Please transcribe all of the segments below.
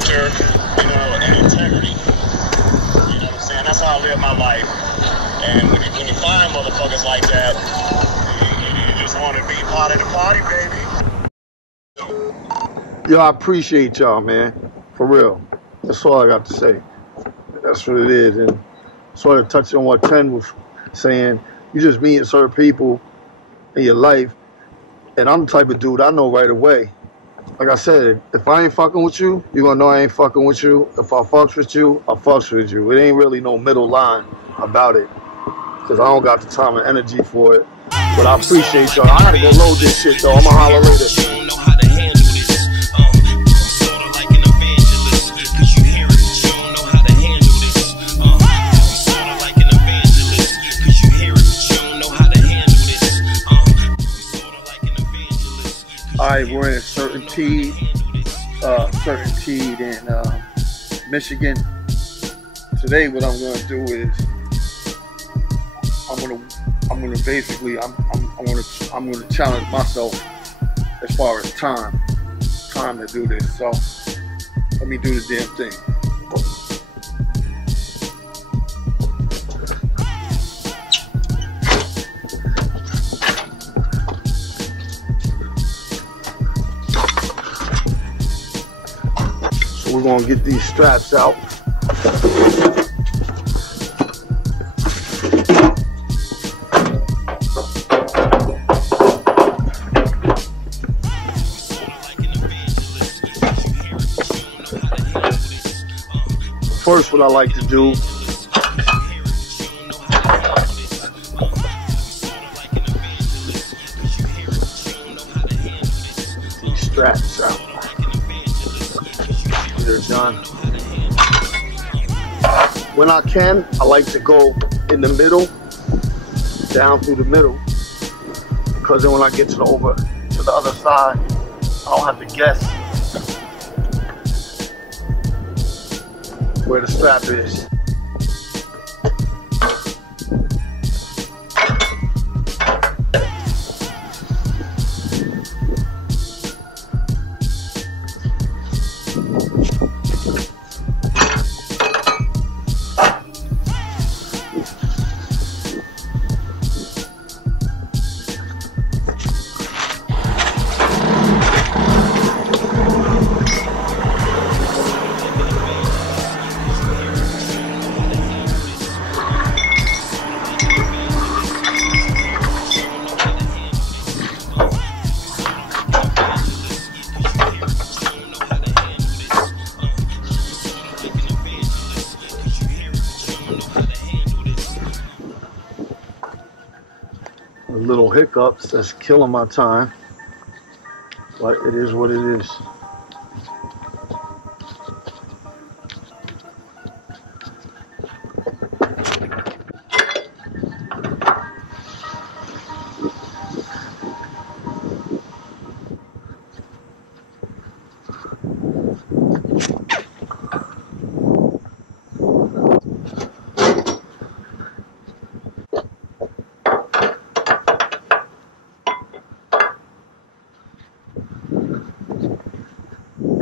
character, you know, and integrity. You know what I'm saying? That's how I live my life. And when you find motherfuckers like that, you just want to be part of the party, baby. Yo, I appreciate y'all, man. For real. That's all I got to say. That's what it is. And sort of touching on what Ten was saying, you just meet certain people in your life, and I'm the type of dude I know right away. Like I said, if I ain't fucking with you, you're gonna know I ain't fucking with you. If I fucks with you, I fucks with you. It ain't really no middle line about it, because I don't got the time and energy for it. But I appreciate y'all. I gotta go load this shit though. I'ma holler later. Alright, we're in Certainteed in Michigan. Today what I'm gonna do is I'm gonna basically challenge myself as far as time to do this. So let me do the damn thing. We're gonna get these straps out. First, what I like to do these straps out. They're done. When I can, I like to go in the middle, down through the middle, because then when I get to the other side, I don't have to guess where the strap is. Little hiccups that's killing my time, but it is what it is.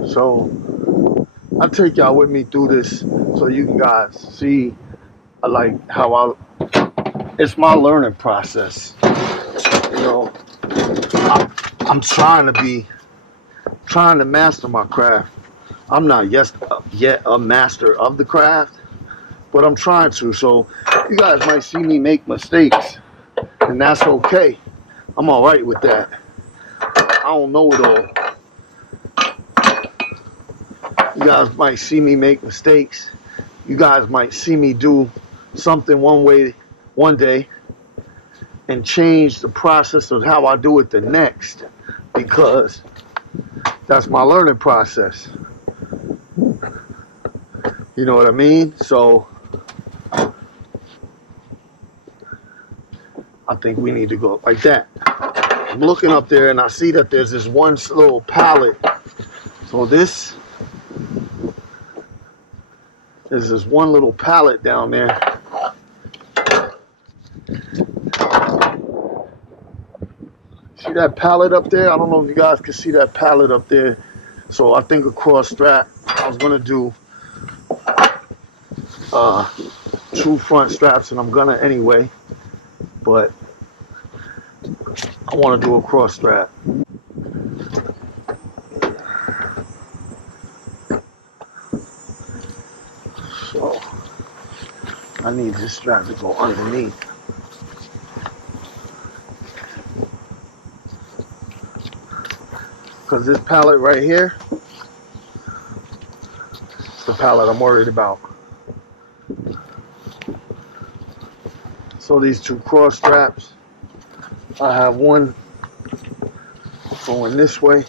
So I take y'all with me through this so you guys see like how it's my learning process. You know, I'm trying to master my craft. I'm not yet a master of the craft, but I'm trying to. So you guys might see me make mistakes, and that's okay. I'm all right with that. I don't know it all. You guys might see me make mistakes. You guys might see me do something one way one day and change the process of how I do it the next, because that's my learning process. You know what I mean? So I think we need to go like that. I'm looking up there and I see that there's this one little pallet. So there's this one little pallet down there. See that pallet up there? I don't know if you guys can see that pallet up there. So I think a cross strap, I'll was gonna do 2 front straps, and I'm gonna anyway, but I want to do a cross strap. So I need this strap to go underneath. Because this pallet right here is the pallet I'm worried about. So these 2 cross straps, I have one going this way.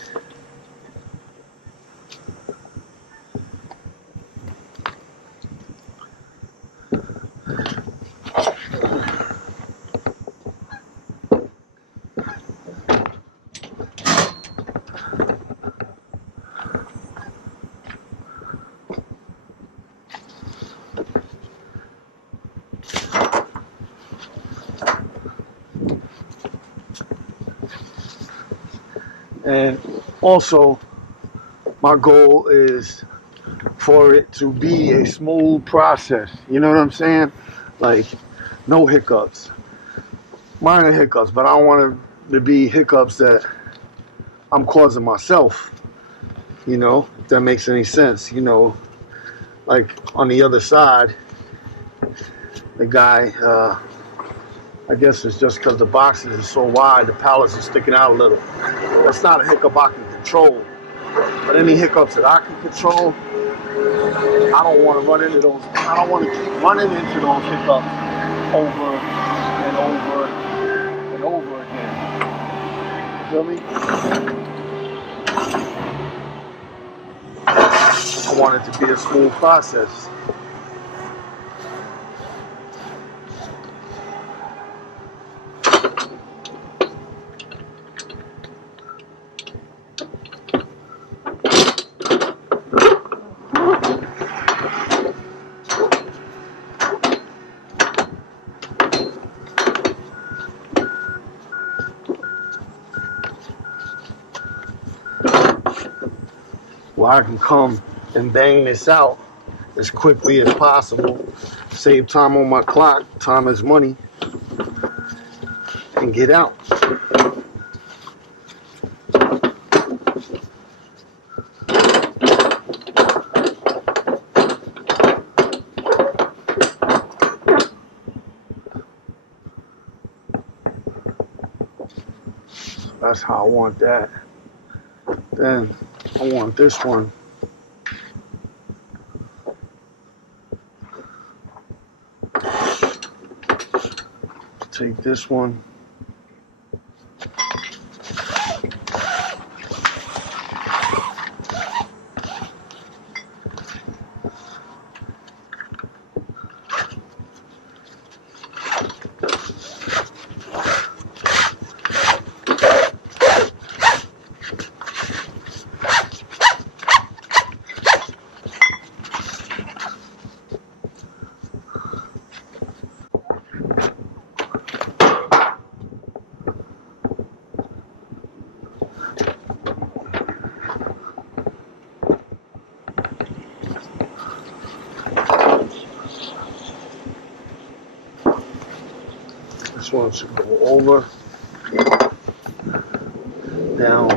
And also, my goal is for it to be a smooth process. You know what I'm saying? Like, no hiccups. Minor hiccups, but I don't want it to be hiccups that I'm causing myself. You know, if that makes any sense. You know, like on the other side, the guy, I guess it's just because the boxes are so wide, the pallets are sticking out a little. That's not a hiccup I can control. But any hiccups that I can control, I don't want to run into those. I don't want to keep running into those hiccups over and over and over again. You feel me? I want it to be a smooth process. Well, I can come and bang this out as quickly as possible, save time on my clock, time is money, and get out. That's how I want that. Then I want this one. Take this one. This one should go over, down.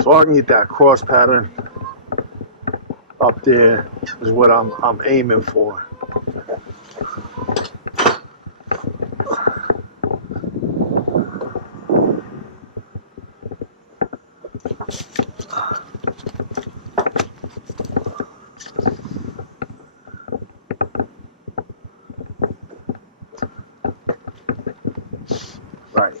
So I can get that cross pattern up there is what I'm aiming for. Right.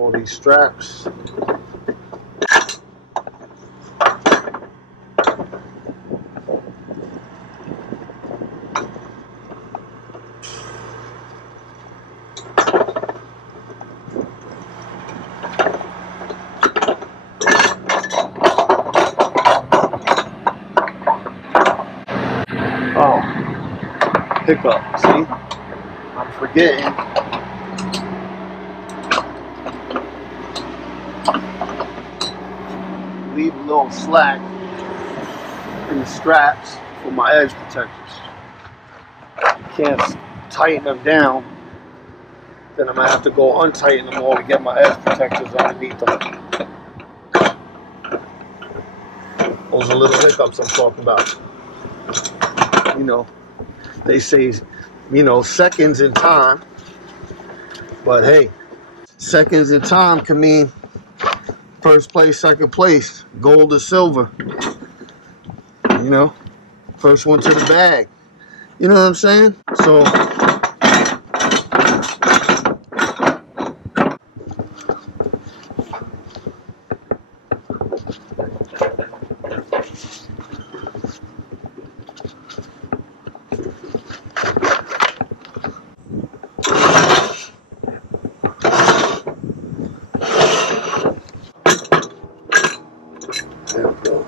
all these straps. Oh, hiccup, see? I'm forgetting. Leave a little slack in the straps for my edge protectors. You can't tighten them down, then I'm gonna have to go untighten them all to get my edge protectors underneath them. Those are little hiccups I'm talking about. You know, they say, you know, seconds in time, but hey, seconds in time can mean first place, second place, gold or silver. You know, first one to the bag. You know what I'm saying? So, there we go.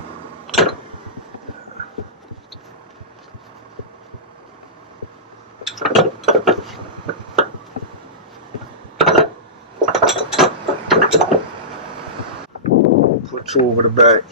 Put you over the back.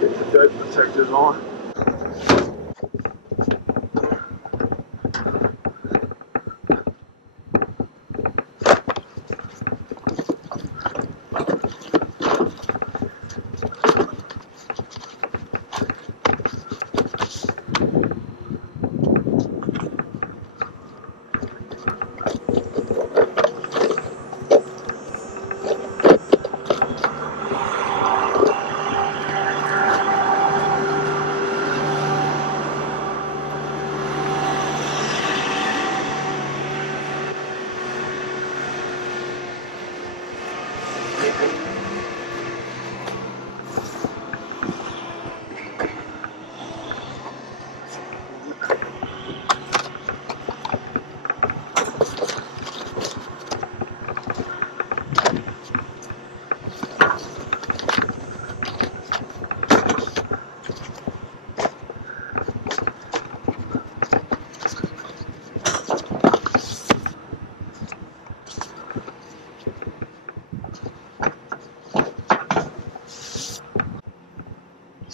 Get the edge protectors on.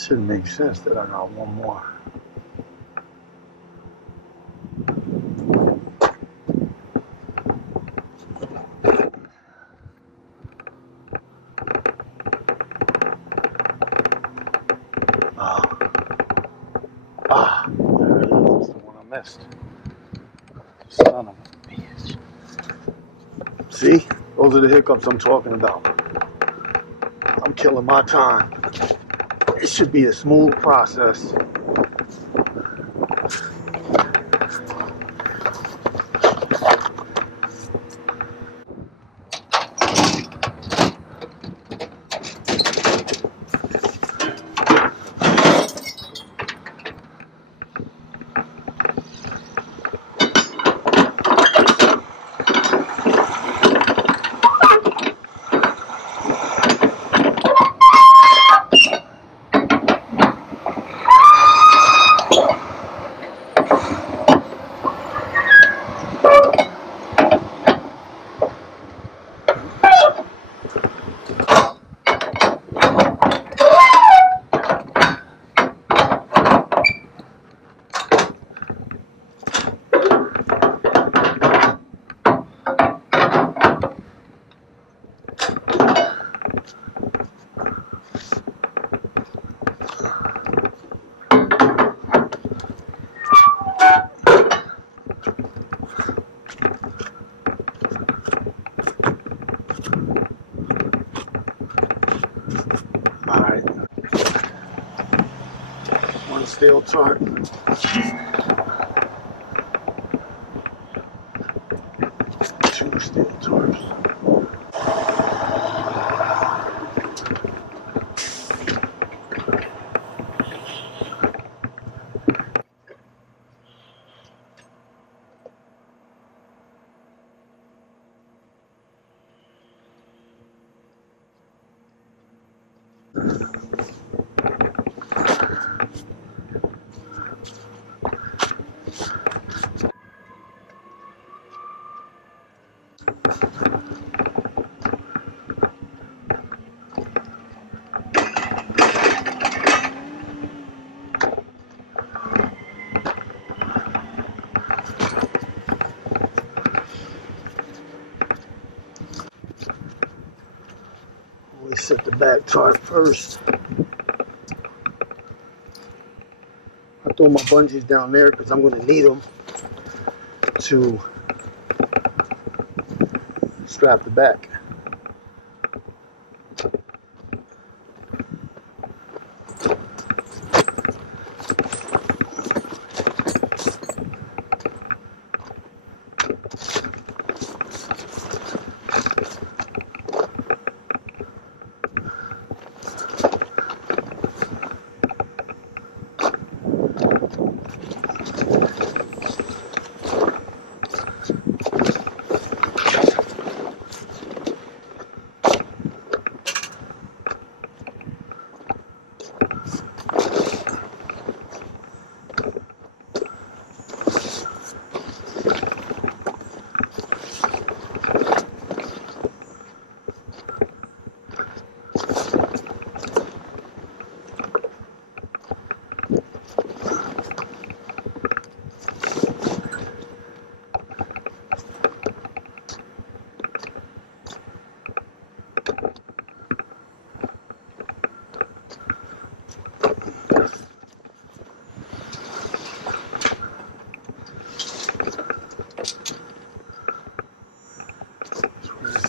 Should make sense that I got one more. There it is. That's the one I missed. Son of a bitch. See? Those are the hiccups I'm talking about. I'm killing my time. It should be a smooth process. Alright. One steel tarp. Two steel tarps. We set the back tarp first. I throw my bungees down there because I'm going to need them to strap the back.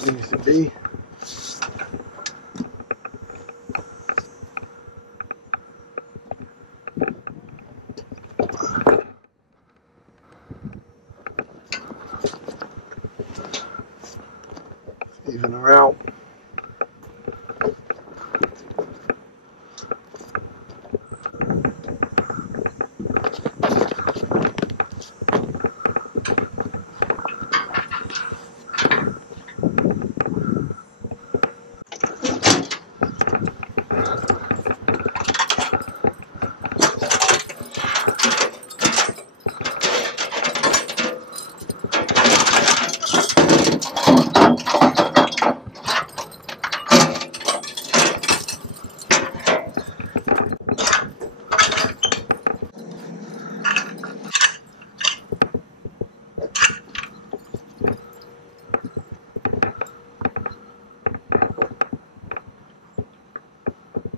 Needs to be. Even her out.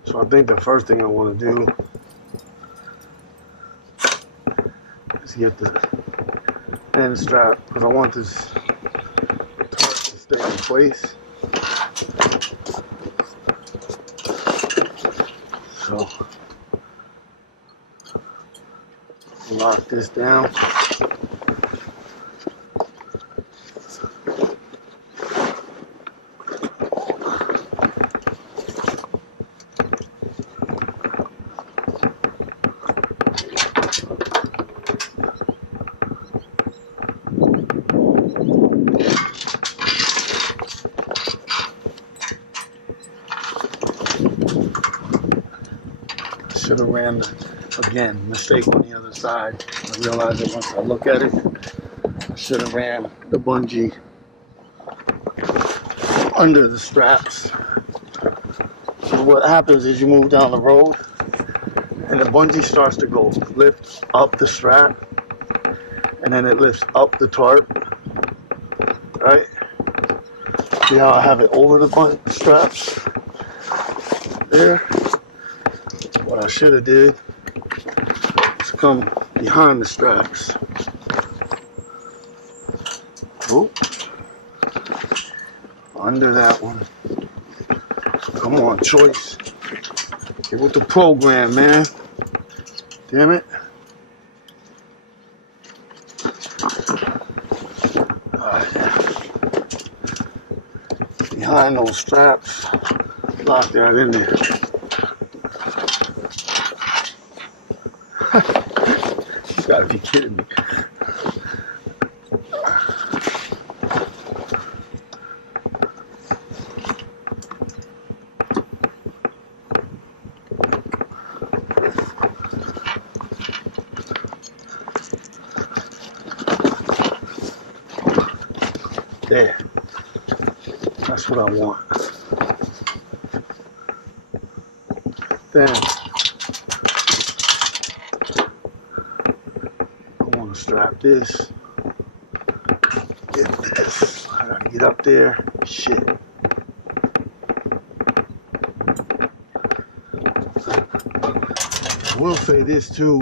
So I think the first thing I want to do is get the end strap, because I want this tarp to stay in place. So lock this down. Should have ran the, again, mistake on the other side. I realized it once I look at it. I should have ran the bungee under the straps. So what happens is you move down the road and the bungee starts to go lift up the strap, and then it lifts up the tarp, right? See how I have it over the straps there? What I should have did is come behind the straps. Oh, under that one. Come on, Choice. Get with the program, man. Damn it. Behind those straps. Lock that in there. You gotta be kidding me. There. That's what I want. Then I want to strap this. Get this. I gotta get up there. Shit. I will say this too.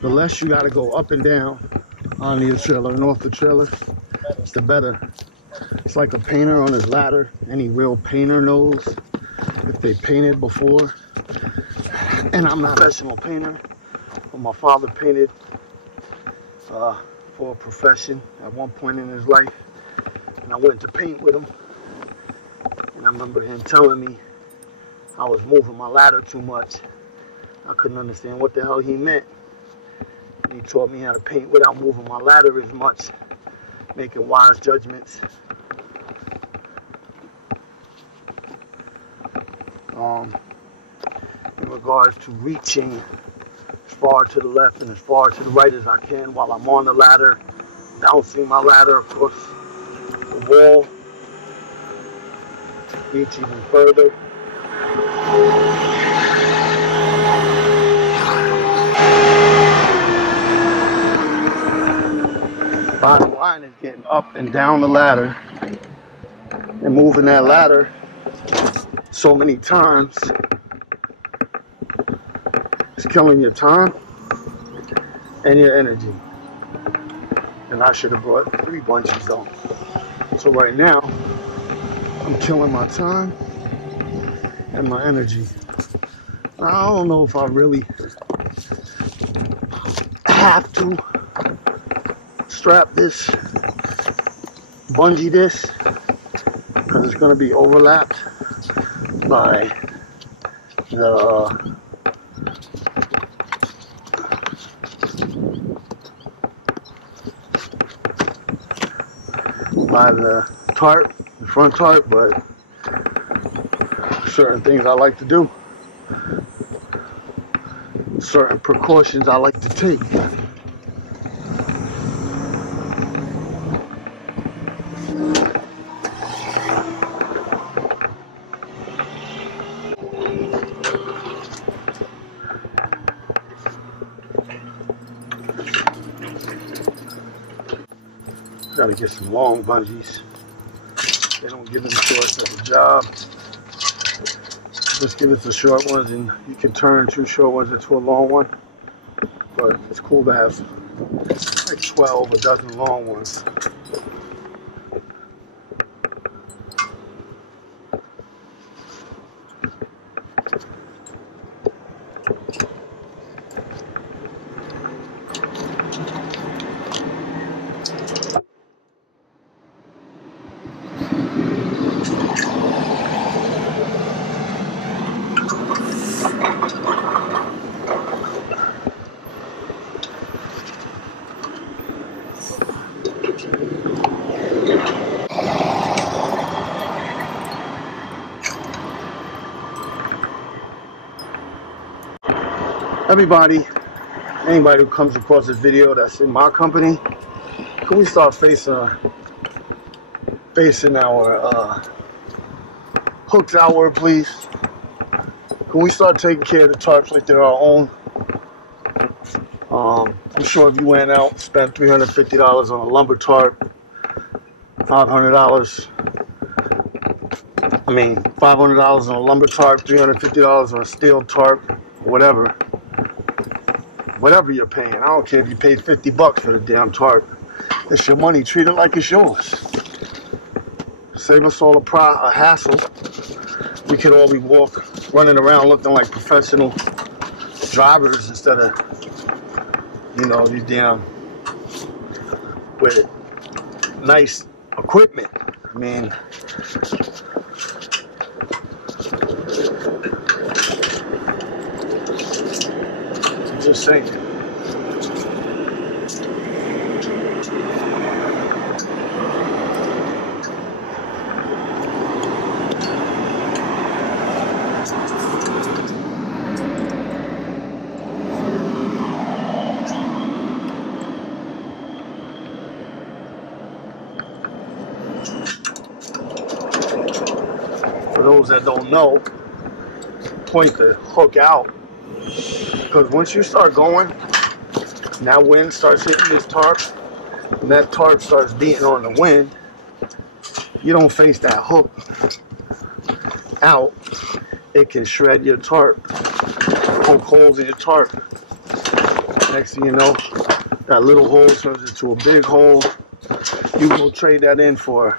The less you gotta go up and down on the trailer and off the trailer, it's the better. It's like a painter on his ladder. Any real painter knows if they painted before. And I'm not a professional painter, but my father painted for a profession at one point in his life. And I went to paint with him. And I remember him telling me I was moving my ladder too much. I couldn't understand what the hell he meant. And he taught me how to paint without moving my ladder as much, making wise judgments. In regards to reaching as far to the left and as far to the right as I can while I'm on the ladder, bouncing my ladder across the wall, reach even further. Bottom line is getting up and down the ladder and moving that ladder so many times. It's killing your time and your energy. And I should have brought 3 bungees though. So right now, I'm killing my time and my energy. I don't know if I really have to strap this, bungee this, because it's going to be overlapped by the tarp, the front tarp, but certain things I like to do, certain precautions I like to take. Gotta get some long bungees. They don't give them to us at the job. Just give us the short ones, and you can turn 2 short ones into a long one. But it's cool to have like 12 or dozen long ones. Everybody, anybody who comes across this video that's in my company, can we start facing our hooks outward, please? Can we start taking care of the tarps like they're our own? I'm sure if you went out and spent $350 on a lumber tarp, $500 on a lumber tarp, $350 on a steel tarp, whatever you're paying. I don't care if you paid 50 bucks for the damn tarp. It's your money. Treat it like it's yours. Save us all a hassle. We could all be running around looking like professional drivers instead of, these damn with nice equipment. I mean, I'm just saying. For those that don't know, point the hook out, because once you start going and that wind starts hitting this tarp and that tarp starts beating on the wind, you don't face that hook out, it can shred your tarp, poke holes in your tarp. Next thing you know, that little hole turns into a big hole. You go trade that in for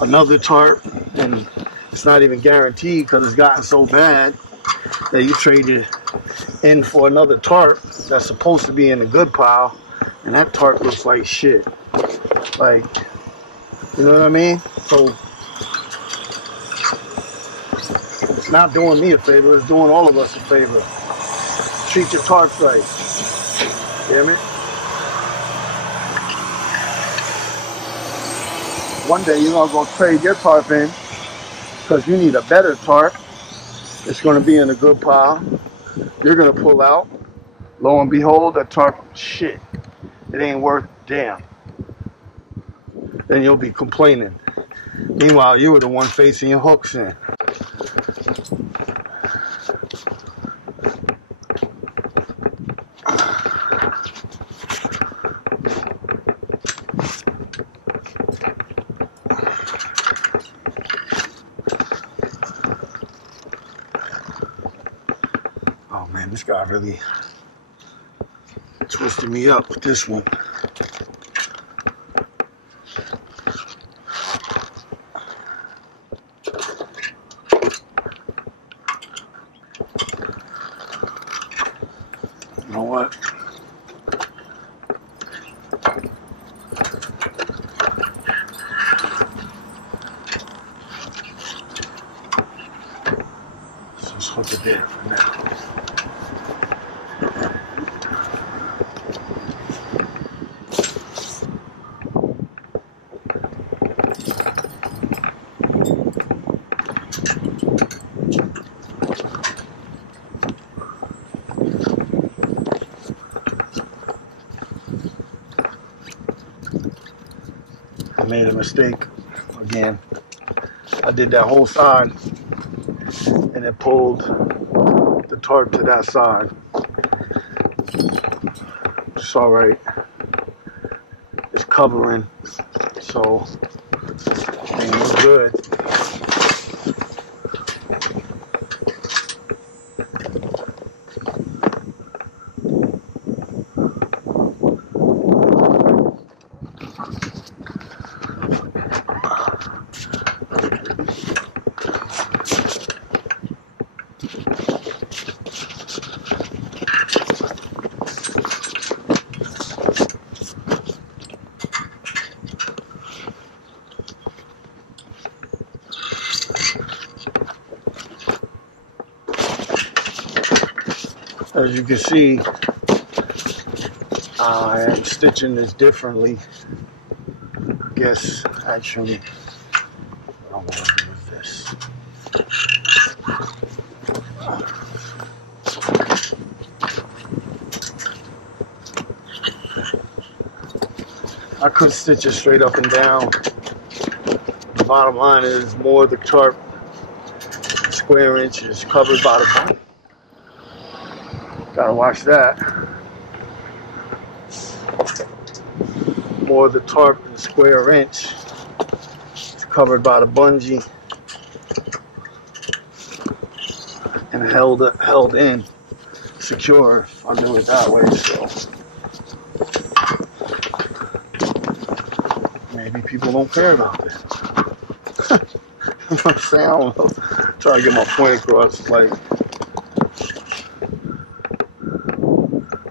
another tarp, and it's not even guaranteed because it's gotten so bad that you trade it in for another tarp that's supposed to be in a good pile, and that tarp looks like shit. Like, you know what I mean? So it's not doing me a favor, it's doing all of us a favor. Treat your tarps right. Damn it. One day you're gonna go trade your tarp in because you need a better tarp. It's gonna be in a good pile. You're gonna pull out. Lo and behold, that tarp, shit, it ain't worth damn. Then you'll be complaining. Meanwhile, you were the one facing your hooks in. Oh man, this guy really twisted me up with this one. You know what? So let's hook it there for now. I made a mistake again. I did that whole side and it pulled the tarp to that side. It's alright. It's covering, so we're good. As you can see, I am stitching this differently. I guess actually what I want to do with this. I could stitch it straight up and down. The bottom line is more of the tarp square inch is covered by the bottom. Gotta watch that. More of the tarp and square inch is covered by the bungee and held in secure if I do it that way. So maybe people don't care about this. I'm saying, I don't know. Try to get my point across. Like,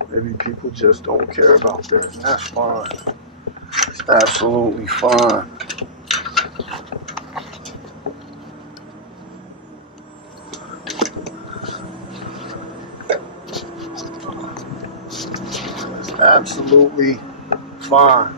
maybe people just don't care about this, and that's fine. It's absolutely fine. It's absolutely fine.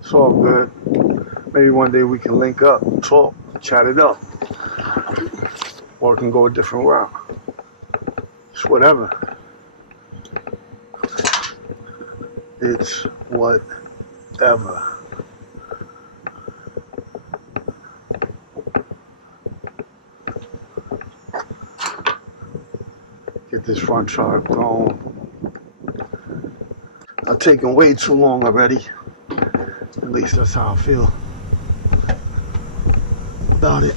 It's all good. Maybe one day we can link up, talk, chat it up. Or it can go a different route. It's whatever. It's whatever. Get this front chart going. I've taken way too long already. At least that's how I feel about it.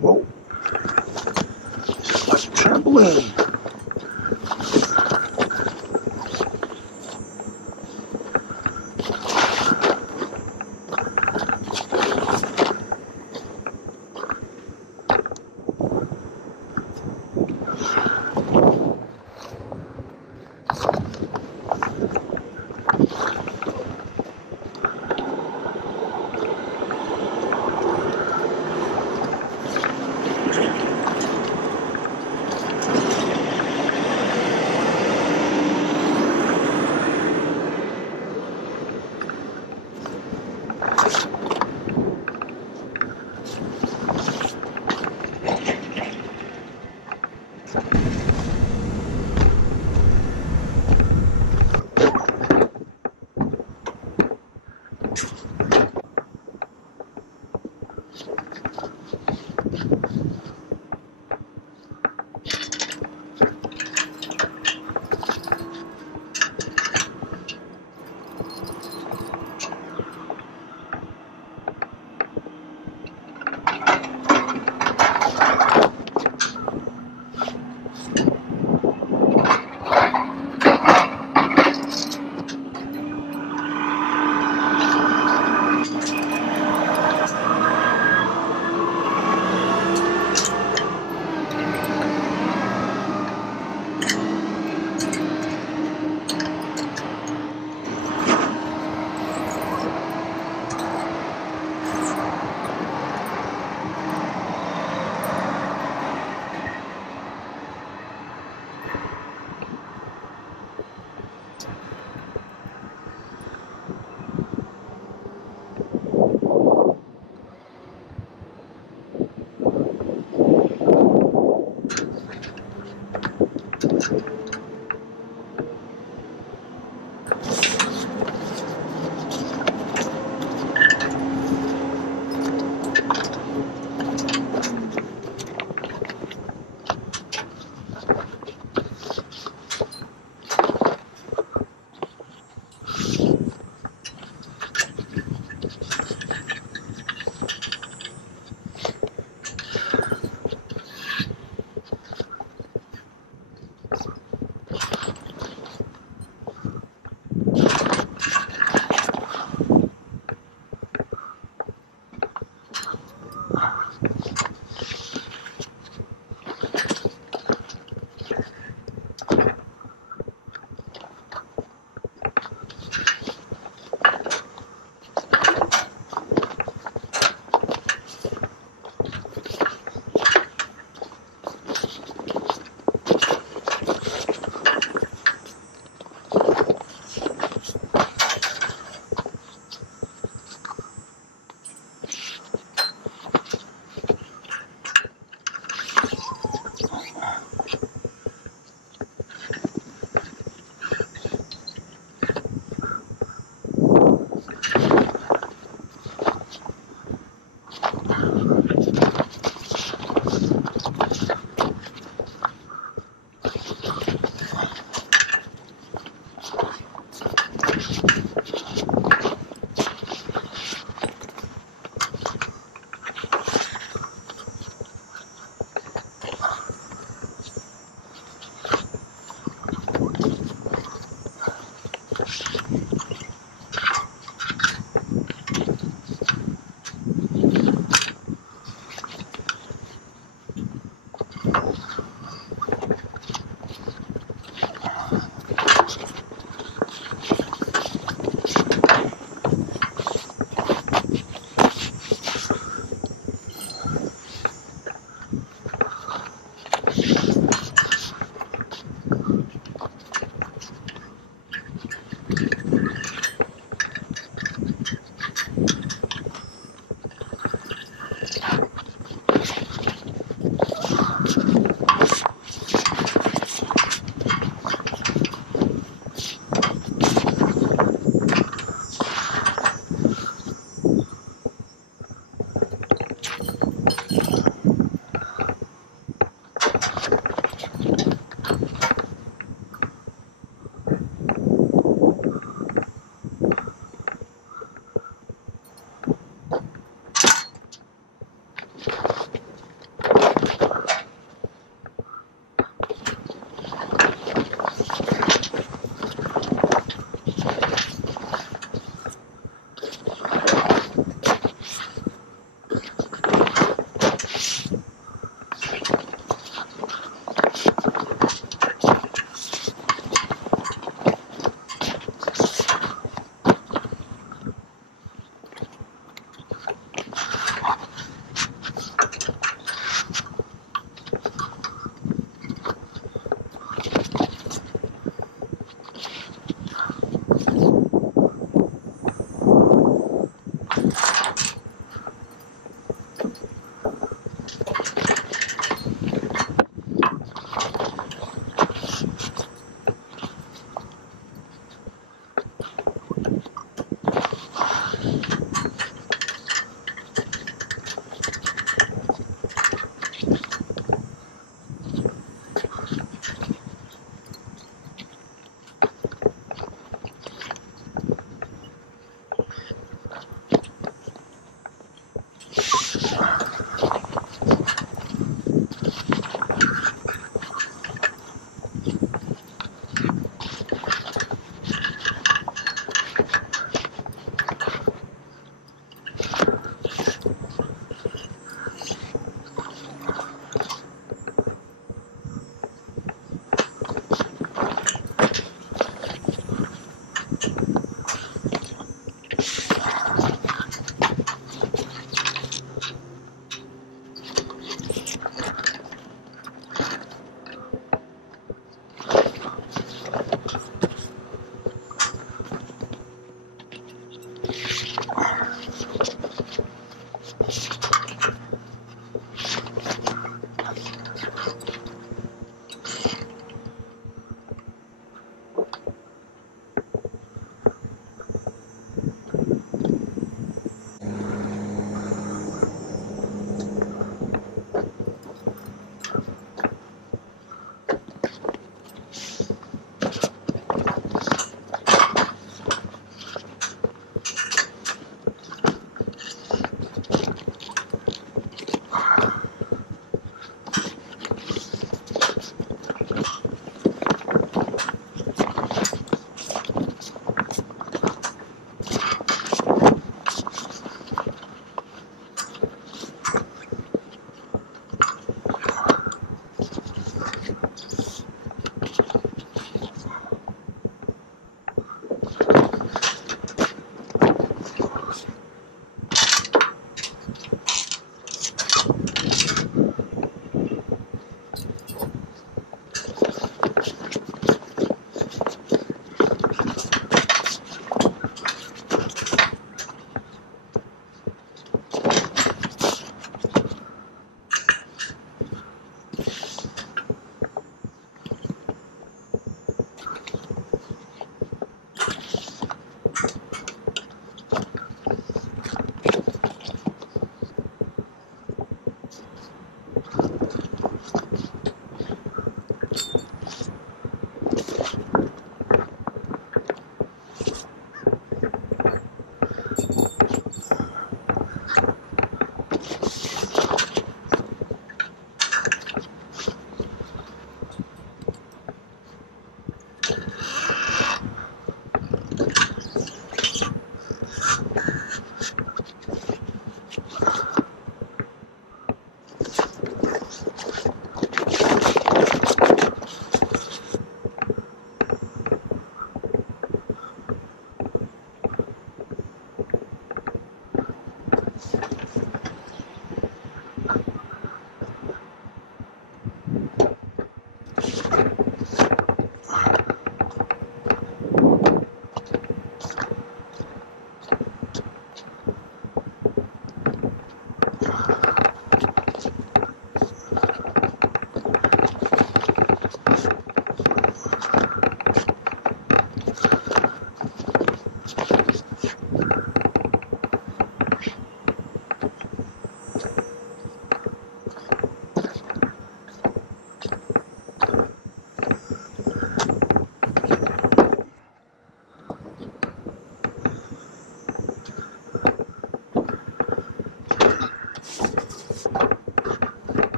Whoa. It's like a trampoline.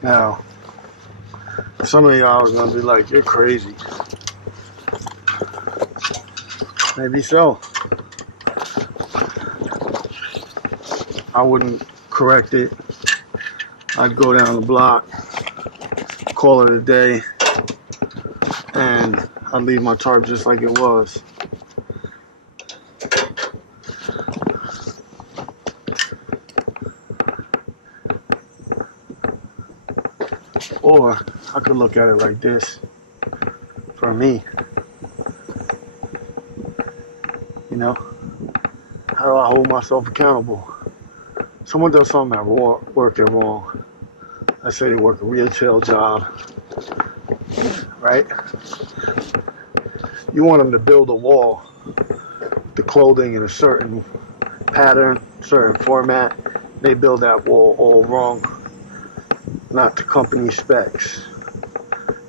Now, some of y'all are gonna be like, "You're crazy." Maybe so. I wouldn't correct it. I'd go down the block, call it a day, and I'd leave my tarp just like it was. Or I could look at it like this. For me, you know, how do I hold myself accountable? Someone does something at work at wrong. I say they work a retail job, right? You want them to build a wall, the clothing in a certain pattern, certain format. They build that wall all wrong, not to company specs.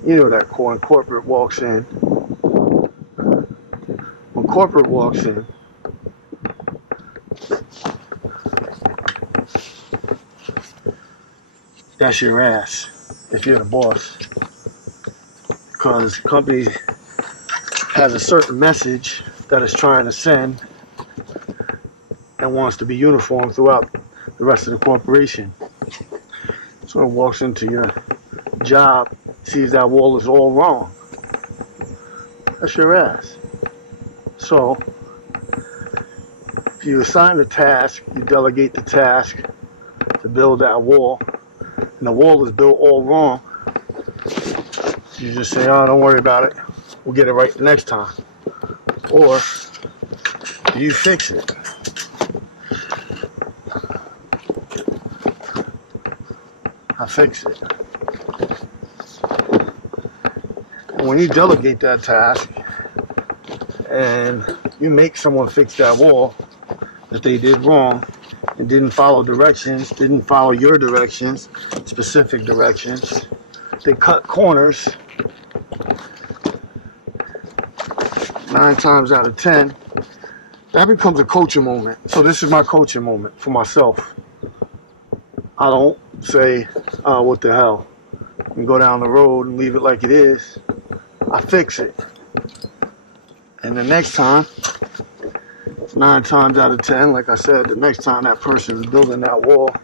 You know that when corporate walks in. When corporate walks in, that's your ass if you're the boss. Because the company has a certain message that it's trying to send and wants to be uniform throughout the rest of the corporation. So it walks into your job, sees that wall is all wrong. That's your ass. So if you assign a task, you delegate the task to build that wall, and the wall is built all wrong, you just say, "Oh, don't worry about it. We'll get it right the next time." Or do you fix it? I fix it. And when you delegate that task and you make someone fix that wall that they did wrong and didn't follow directions, didn't follow your directions, specific directions, they cut corners, 9 times out of 10, that becomes a coaching moment. So this is my coaching moment for myself. I don't say, oh, what the hell, and go down the road and leave it like it is, I fix it. And the next time, 9 times out of 10, like I said, the next time that person is building that wall,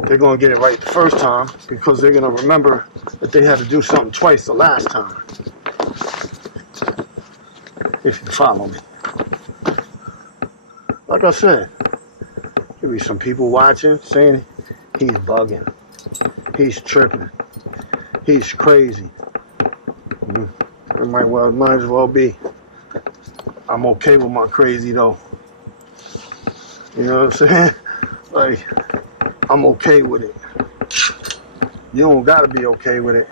they're going to get it right the first time because they're going to remember that they had to do something twice the last time. If you follow me. Like I said, there'll be some people watching saying he's bugging, he's tripping, he's crazy. It might as well be. I'm okay with my crazy though. You know what I'm saying? Like, I'm okay with it. You don't gotta be okay with it.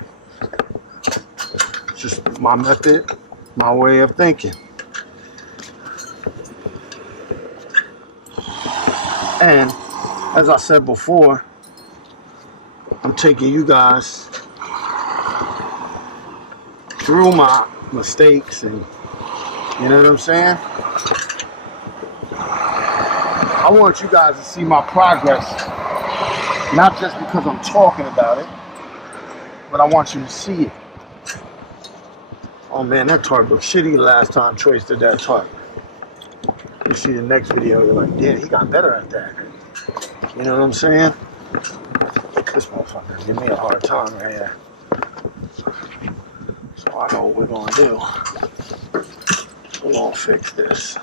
It's just my method, my way of thinking. And as I said before, I'm taking you guys through my mistakes, and you know what I'm saying? I want you guys to see my progress, not just because I'm talking about it, but I want you to see it. Oh man, that tarp looked shitty the last time Choice did that tarp. You see the next video, you're like, yeah, he got better at that. You know what I'm saying? This motherfucker give me a hard time right here. So I know what we're gonna do. We're gonna fix this.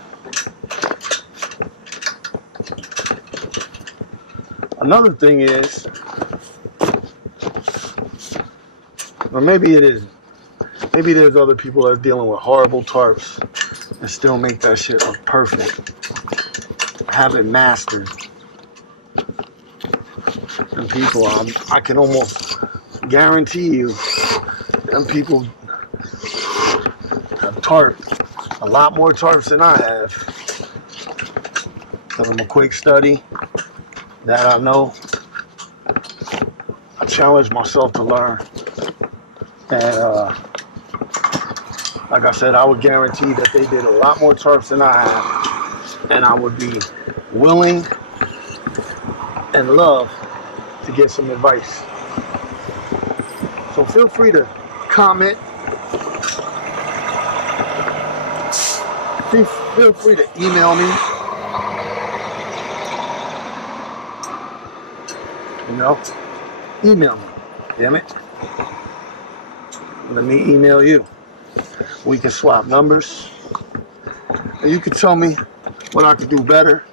Another thing is, or maybe it isn't. Maybe there's other people that are dealing with horrible tarps and still make that shit look perfect. Have it mastered. And people, I can almost guarantee you, them people have tarped a lot more tarps than I have. Because I'm a quick study, that I know. I challenge myself to learn. And like I said, I would guarantee that they did a lot more tarps than I have. And I would be willing and love to get some advice. So feel free to comment. Feel free to email me. You know, email me. Damn it. Let me email you. We can swap numbers. And you can tell me what I could do better.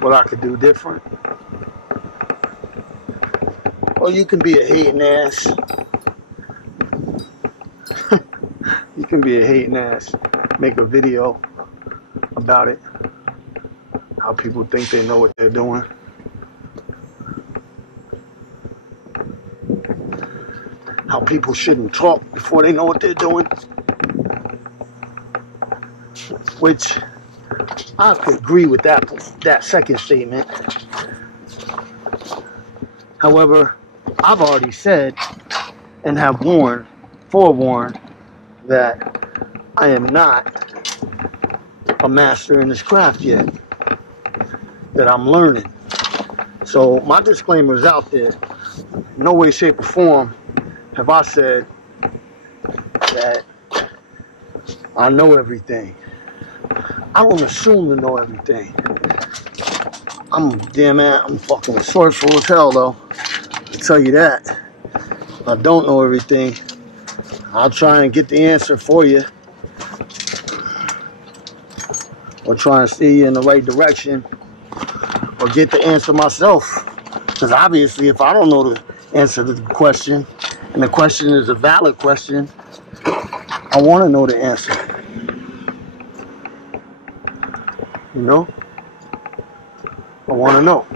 What I could do different. Or you can be a hating ass. You can be a hating ass. Make a video about it. How people think they know what they're doing. How people shouldn't talk before they know what they're doing. Which I could agree with that second statement. However, I've already said and have forewarned that I am not a master in this craft yet. That I'm learning. So my disclaimer is out there. No way, shape, or form have I said that I know everything. I don't assume to know everything. I'm fucking resourceful as hell though. I'll tell you that. If I don't know everything, I'll try and get the answer for you. Or try and steer you in the right direction. Or get the answer myself. Because obviously if I don't know the answer to the question, and the question is a valid question, I want to know the answer. You know? I want to know.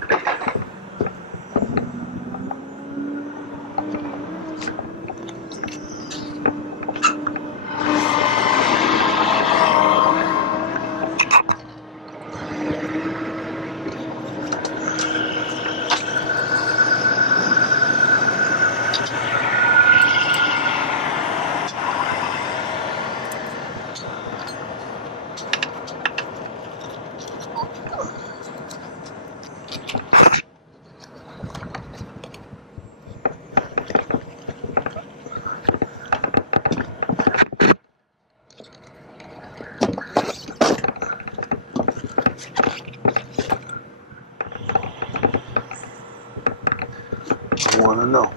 want to know.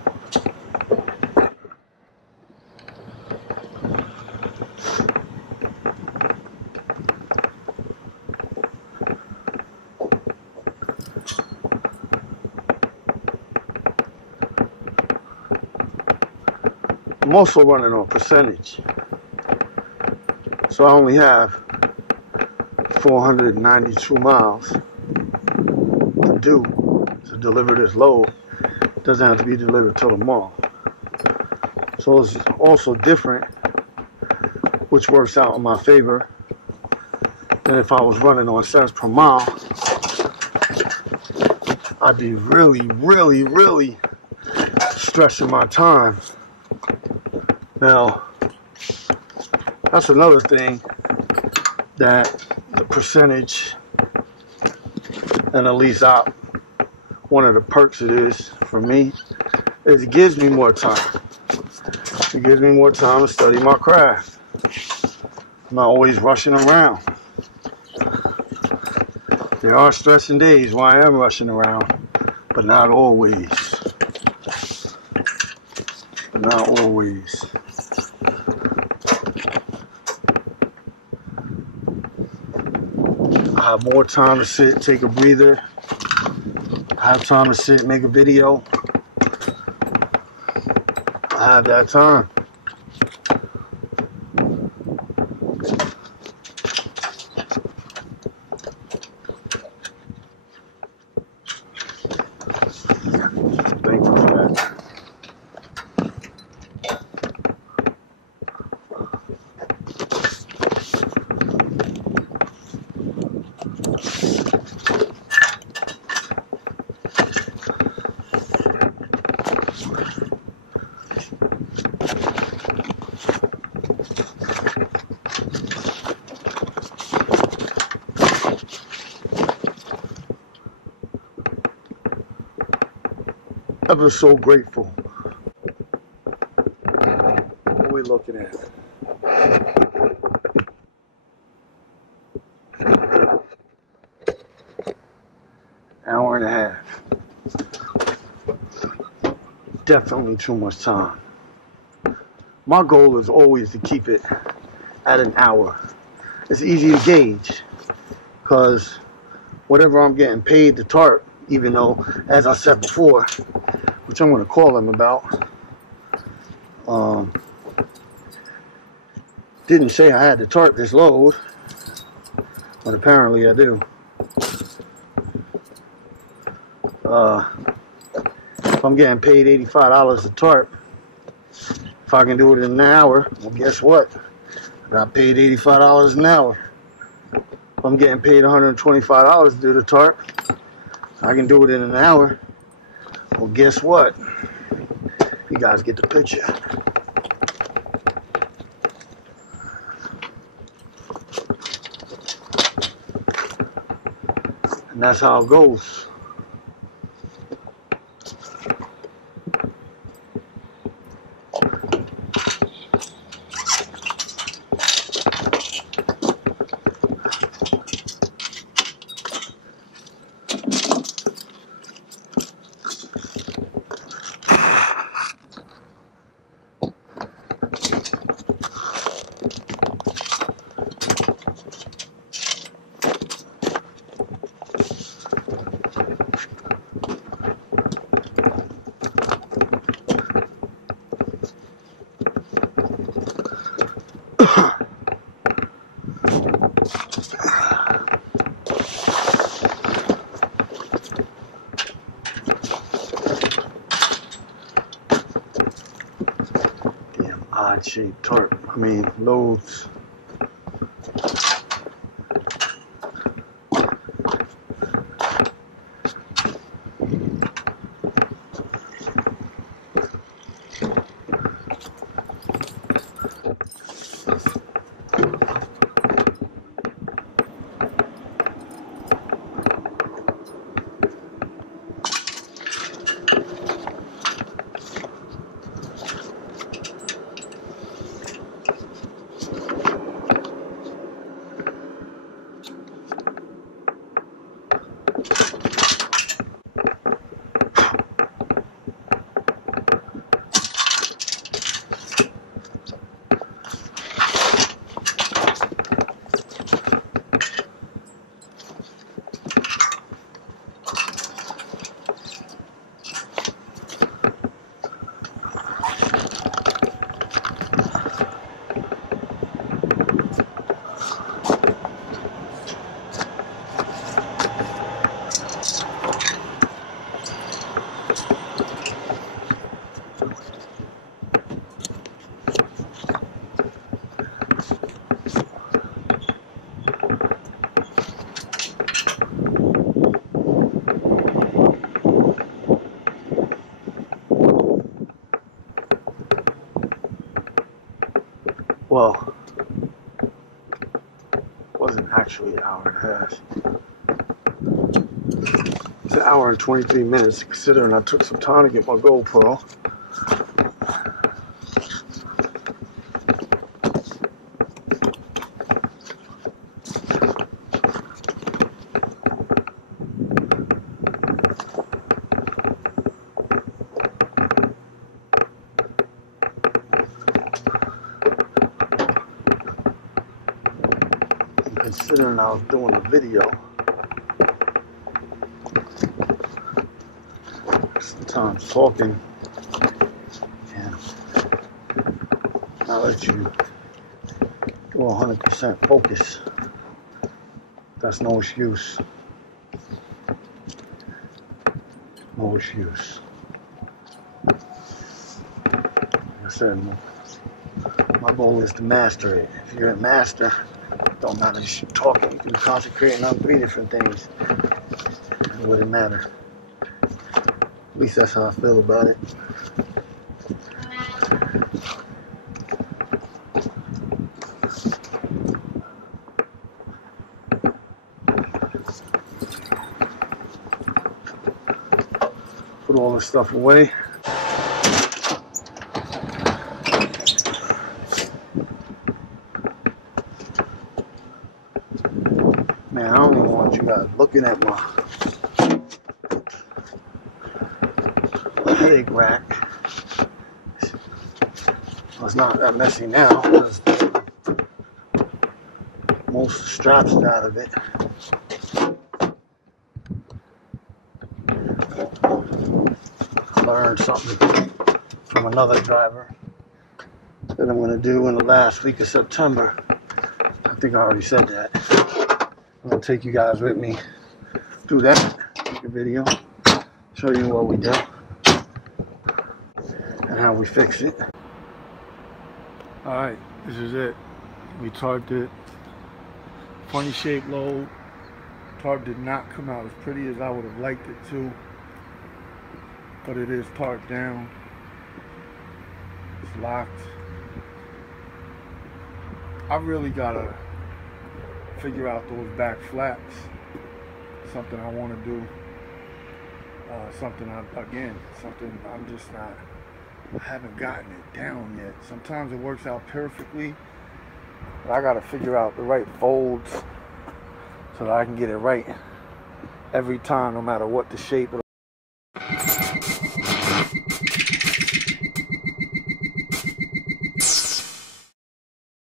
I'm also running on percentage. So I only have 492 miles to do to deliver this load. It doesn't have to be delivered till tomorrow. So it's also different, which works out in my favor than if I was running on cents per mile. I'd be really stressing my time. Now, that's another thing that the percentage, and at least one of the perks it is for me, is it gives me more time. It gives me more time to study my craft. I'm not always rushing around. There are stressing days where I am rushing around, but not always. But not always. I have more time to sit, take a breather. I have time to sit, make a video. I have that time. Thankful for that. Ever so grateful. What are we looking at? Hour and a half. Definitely too much time. My goal is always to keep it at an hour. It's easy to gauge because whatever I'm getting paid to tarp, even though, as I said before, which I'm going to call them about, didn't say I had to tarp this load, but apparently I do. If I'm getting paid $85 a tarp, if I can do it in an hour, well, guess what? I got paid $85 an hour. If I'm getting paid $125 to do the tarp, I can do it in an hour. Well, guess what? You guys get the picture. And that's how it goes. Odd-shaped tarp. Loads. show you how it has. It's an hour and 23 minutes, considering I took some time to get my GoPro. And considering I was doing a video, sometimes talking can not let you do 100% focus. That's no excuse. No excuse. Like I said, my goal is to master it. If you're a master, it don't matter if you're talking, you can be concentrating on 3 different things. It wouldn't matter. At least that's how I feel about it. Put all this stuff away. Man, I don't even want you guys looking at my headache rack. Well, it's not that messy now because most straps are out of it. I learned something from another driver that I'm going to do in the last week of September. I think I already said that. I'm going to take you guys with me through that, make a video, show you what we do and how we fix it. Alright, this is it. We tarped it. Funny shaped load. Tarp did not come out as pretty as I would have liked it to, but it is tarped down. It's locked. I really gotta figure out those back flaps. Something I want to do. Something I'm just not. I haven't gotten it down yet. Sometimes it works out perfectly, but I gotta figure out the right folds so that I can get it right every time, no matter what the shape of